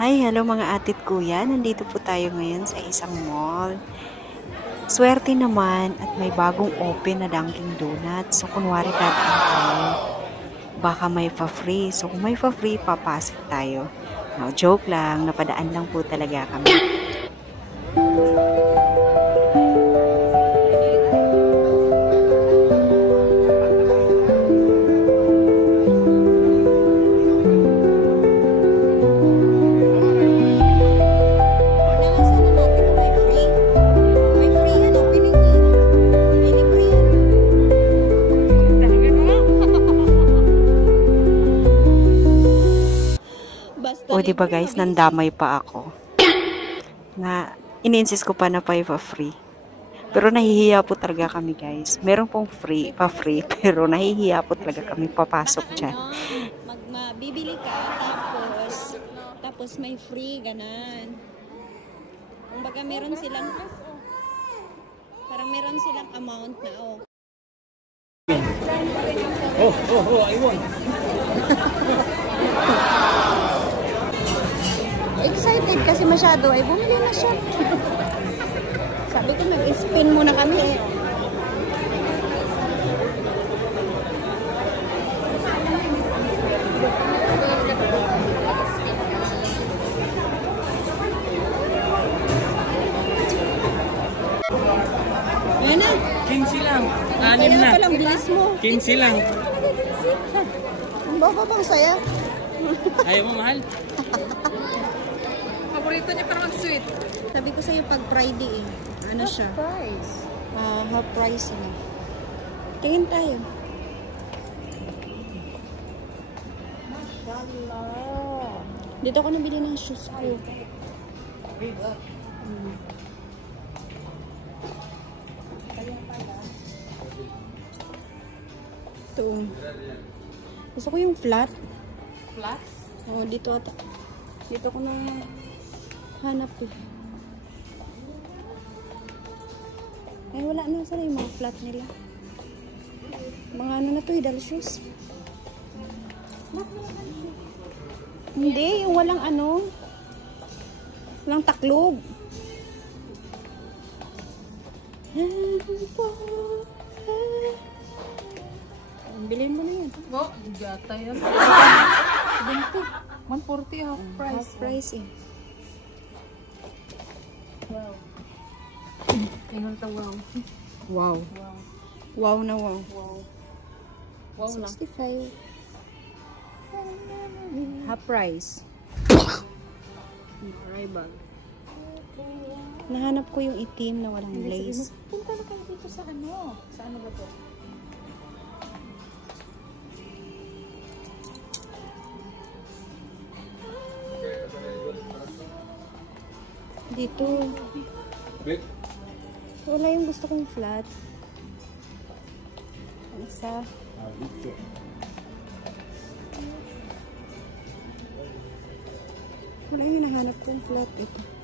Hi, hello mga atit kuya. Nandito po tayo ngayon sa isang mall. Swerte naman at may bagong open na Dunkin Donuts. So, kunwari dadaan tayo, baka may pa-free. So, kung may pa-free, papasok tayo. No, joke lang. Napadaan lang po talaga kami. O, diba guys, nandamay pa ako. Na, in-insist ko pa na pa-free. Pero nahihiya po talaga kami guys. Meron pong free, pa-free, pero nahihiya po talaga kami papasok dyan. Bibili ka, tapos may free, ganan. Kumbaga meron silang, parang meron silang amount na, I want. Excited kasi masyado ay bumili na siya. Sabi ko mag-spin muna kami eh. Yan na. 15 lang. 6 na. Kaya palang bilis mo. 15 lang. Ang baba bang saya? Ayaw mo mahal? Paborito niya parang sweet. Sabi ko sa'yo pag Friday eh. Ano siya? Price. Half price na. Tingin tayo. Mashallah. Dito ako nabili ng shoes ko. Ito. Gusto ko yung flat. Flat? Oo, dito ata. Dito ko na hanap eh. Ay, wala na. Sana yung mga flat nila. Mga ano na to eh, dal shoes. Hindi, yung walang ano. Walang taklog. Bilhin mo na yan. Oh, gata yan. 140 half price. Half price eh. Wow. Tingnan to wow. Wow. Wow. Wow na wow. Wow. Wow lang. 65. Half price. Arrival. Nahanap ko yung itim na walang lace. Punta na kayo dito sa ano? Sa ano ba to? Dito. Wala yung gusto kong flat. Isa. Wala yung nahanap kong flat. Ito.